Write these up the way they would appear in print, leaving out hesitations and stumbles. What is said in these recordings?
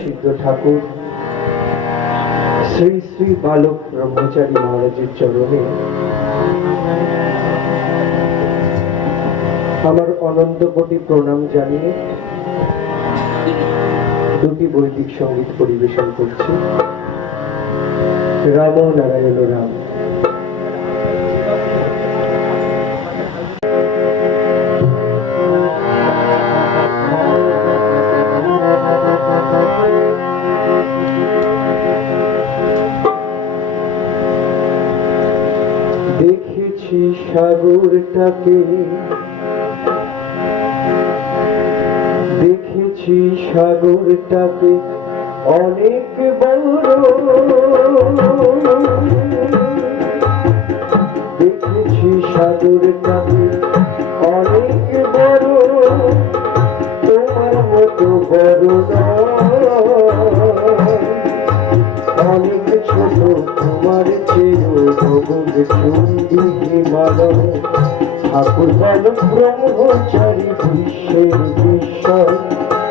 সিদ্ধ ঠাকুর শ্রী শ্রী বালক ব্রহ্মচারী মহারাজের চরণে আমার অনন্ত কোটি প্রণাম জানিয়ে দুটি বৈদিক সঙ্গীত পরিবেশন করছি। রাম নারায়ণ রাম। দেখেছি সাগরটাকে, দেখেছি সাগরটাকে অনেক বড়, দেখেছি সাগরটাকে অনেক বড়, তোমার মতো বড় অনেক ছোট তোমার চেয়ে ভগব চন্ডী হিমালয়। ঠাকুর বালক ব্রহ্মচারী বিশ্বের বিষয়,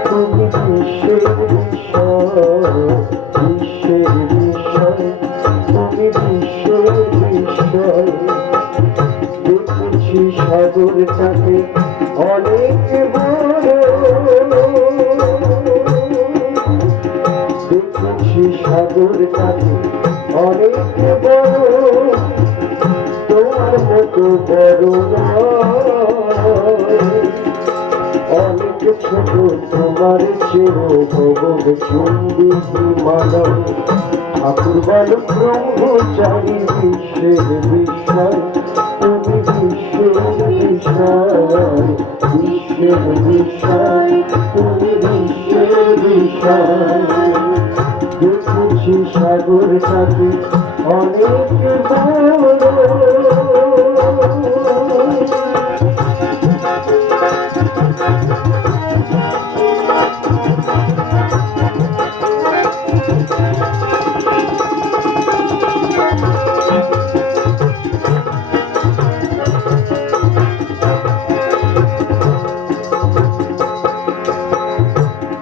তুমি বিশ্বের বিষয়, বিশ্বের বিষয়, তুমি বিশ্বের বিষয়। দেখেছি সাগরটাকে অনেক বড়, দেখেছি সাগরটাকে অনেক বড়, তোমার মতো বড় অনেক ছোট তোমার চেয়ে ভগব চন্ডী হিমালয়। ঠাকুর বালক ব্রহ্মচারী বিশ্বের বিষয়, তুমি বিশ্বের বিষয়, বিশ্বের বিষয়, তুমি বিশ্বের বিষয়। দেখেছি সাগরটাকে অনেক বড়।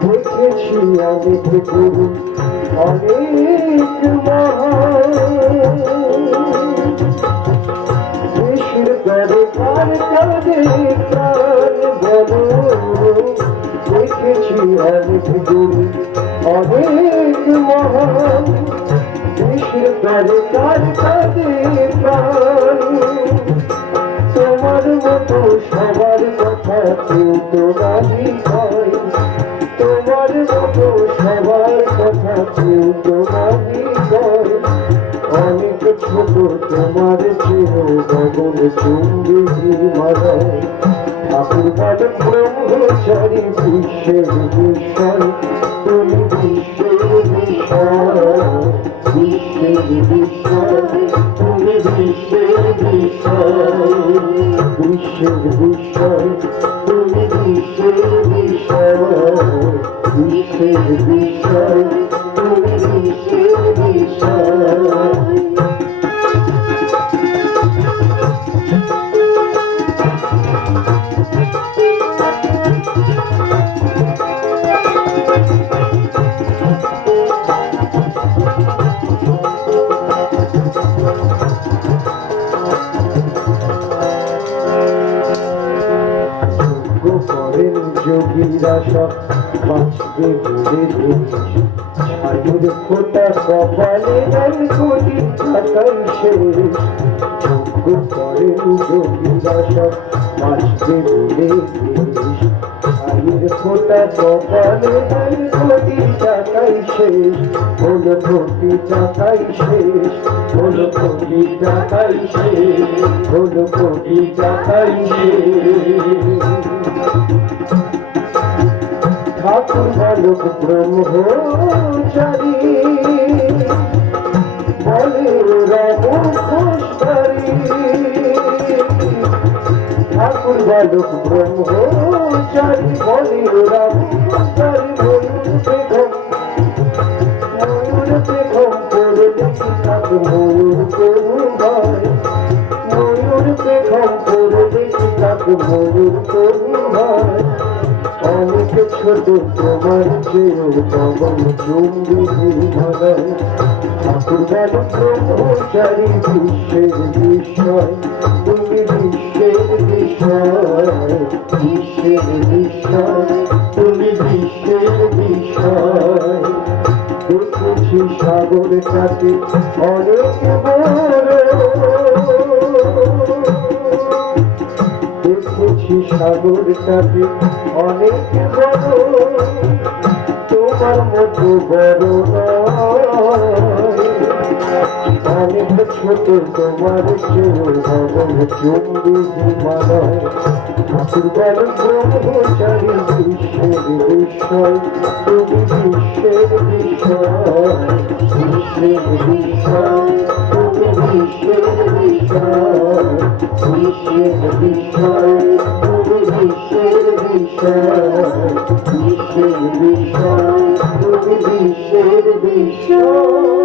দেখেছি অনেক গুরু অনেক দেশের দরকার কাজে প্রাণ বলো। দেখেছি অনেক গুরু অনেক মহান, দেশের দরকার কাজে প্রাণ। তোমার মতো সবার কথা কেউ তো রাজি হয়, তোমার মতো সবার কথা কেউ তো রাজি হয়। অনেক ছোট তোমার চেয়ে গগন চুম্বি হিমালয়। ঠাকুর বালক ব্রহ্মচারী বিশ্বের বিষয়, তুমি বিশ্বের বিষয়, বিশ্বের বিষয়, তুমি বিশ্বের বিষয়, বিশ্বের বিষয়, তুমি বিশ্বের বিষয়, বিশ্বের বিষয়, তুমি বিশ্বের বিষয়। যোগীরা সব বাঁচবে বলে দেশ, ছাইয়ের ফোঁটা কপালে নাই কোটি টাকার শেষ। যোগ্য করেন যোগীরা সব বাঁচবে বলে দেশ, ছাইয়ের ফোঁটা কপালে নাই কোটি টাকাই শেষ। হলো কোটি টাকাই শেষ, হলো কোটি টাকাই শেষ, হলো কোটি টাকাই শেষ। ঠাকুর বালক ব্রহ্মচারী বলে রাম ঘোষকারী, ঠাকুর বালক ব্রহ্মচারী বলে রাম ঘোষকারী। ময়ূর বেগম করে দেখি তাকে ময়ূর করু ভাই, ময়ূর বেগম করে দেখি তাকে ময়ূর করু ভাই। অনেক ছোট তোমার চেয়েও পবন চুম্বি ভাগায় ঠাকুর বল ব্রহ্মচারী বিশ্বের বিষয় তুমি বিশ্বের বিষয় বিশ্বের বিষয় তুমি বিশ্বের বিষয় দেখেছি সাগরটাকে অনেক বড় দেখেছি সাগরটাকে অনেক বড় তোমার মতো বড় নয় অনেক ছোট তোমার চেয়েও ভবন চুম্বি হিমালয় ঠাকুর বল ব্রহ্মচারী বিশ্বের বিষয় তুমি বিশ্বের বিষয় বিশ্বের বিষয় তুমি বিশ্বের বিষয় বিশ্বের বিষয় তুমি বিশ্বের বিষয় বিশ্বের বিষয় তুমি বিশ্বের বিষয়